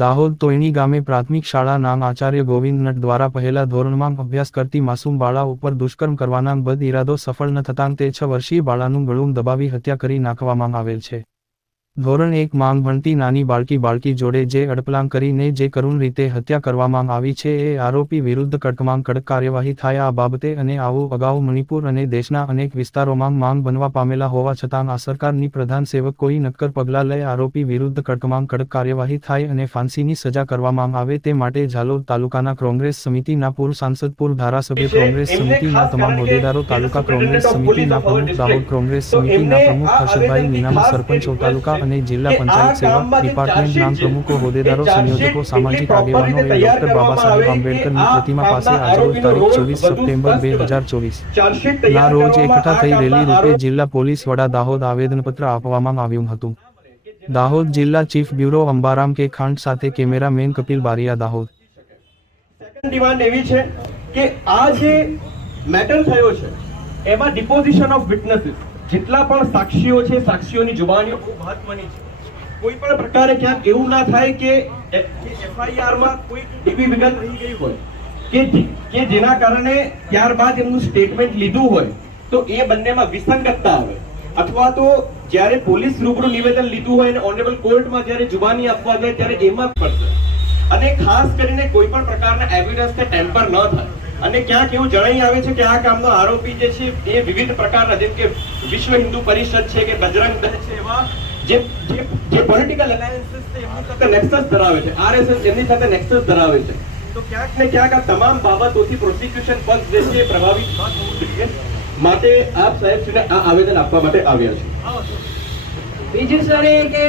દાહોદ તોયણી ગામે પ્રાથમિક શાળા નામ આચાર્ય ગોવિંદ નટ દ્વારા પહેલા ધોરણમાં અભ્યાસ કરતી માસૂમ બાળા ઉપર દુષ્કર્મ કરવાના બદ ઇરાદો સફળ ન થતાં તે છ વર્ષીય બાળાનું ગળું દબાવી હત્યા કરી નાખવામાં આવેલ છે. ધોરણ એક માંગ ભણતી નાની બાળકી બાળકી જોડે જે અડપલાંગ કરીને જે કરુણ રીતે હત્યા કરવામાં આવી છે એ આરોપી વિરુદ્ધ કડકમાં કડક કાર્યવાહી થાય આ બાબતે અને આવું અગાઉ મણિપુર અને દેશના અનેક વિસ્તારોમાં માંગ બનવા પામેલા હોવા છતાં આ સરકારની પ્રધાન સેવક કોઈ નક્કર પગલાં લઈ આરોપી વિરુદ્ધ કડકમાં કડક કાર્યવાહી થાય અને ફાંસીની સજા કરવામાં આવે તે માટે ઝાલોદ તાલુકાના કોંગ્રેસ સમિતિના પૂર્વ સાંસદ પૂર્વ ધારાસભ્ય કોંગ્રેસ સમિતિના તમામ હોદ્દેદારો તાલુકા કોંગ્રેસ સમિતિના પ્રમુખ રાહુલ કોંગ્રેસ સમિતિના પ્રમુખ હર્ષદભાઈ મીનામા સરપંચો તાલુકા અને જિલ્લા પંચાયત સેવા ડિપાર્ટમેન્ટના પ્રમુખો હોદ્દેદારો સંયોજકો સામાજિક આગેવાનોએ ડોક્ટર બાબા સાહેબ આંબેડકરની પ્રતિમા પાસે આજરોજ તારીખ ચોવીસ સપ્ટેમ્બર બે હજાર ચોવીસ. ના રોજ એકઠા થઈ રેલી રૂપે જિલ્લા પોલીસ વડા દાહોદ આવેદનપત્ર આપવામાં આવ્યું હતું. દાહોદ જિલ્લા ચીફ બ્યુરો અંબારામ કે ખાંડ સાથે કેમેરામેન કપિલ બારિયા દાહોદ. ડિમાન્ડ એવી છે કે આ જે મેટર થયો છે એમાં ડિપોઝિશન ઓફ વિટનેસીસ જેટલા પણ સાક્ષીઓ છે, સાક્ષીઓની જુબાનીઓ બહુ મહત્વની છે. કોઈ પણ પ્રકારે ક્યાંક એવું ના થાય કે એફઆઈઆરમાં કોઈ એવી વિગત રહી ગઈ હોય, કે કે જેના કારણે ત્યારબાદ એમનું સ્ટેટમેન્ટ લીધું હોય, તો એ બંનેમાં વિસંગતતા આવે. અથવા તો જ્યારે પોલીસ રૂબરૂ નિવેદન લીધું હોય અને ઓનરેબલ કોર્ટમાં જ્યારે જુબાની આપવા જાય, ત્યારે એમાં પડશે. અને ખાસ કરીને કોઈ પણ પ્રકારના એવિડન્સ કે ટેમ્પર ન થાય. અને ક્યાંક એવું જણાઈ આવે છે કે આ કામનો આરોપી જે છે, એ વિવિધ પ્રકારના, જેમ કે વિશ્વ હિન્દુ પરિષદ છે કે બજરંગ દળ છે એવા, જે જે પોલિટિકલ અલાયન્સીસ છે એમની સાથે નેક્સસ ધરાવે છે. આરએસએસ એમની સાથે નેક્સસ ધરાવે છે. તો ક્યાંક ને ક્યાંક આ તમામ બાબતોથી પ્રોસિક્યુશન પક્ષ જે છે પ્રભાવિત ન થવું જોઈએ. માટે આપ સાહેબશ્રીને આ આવેદન આપવા માટે આવ્યા છે. બીજું સર કે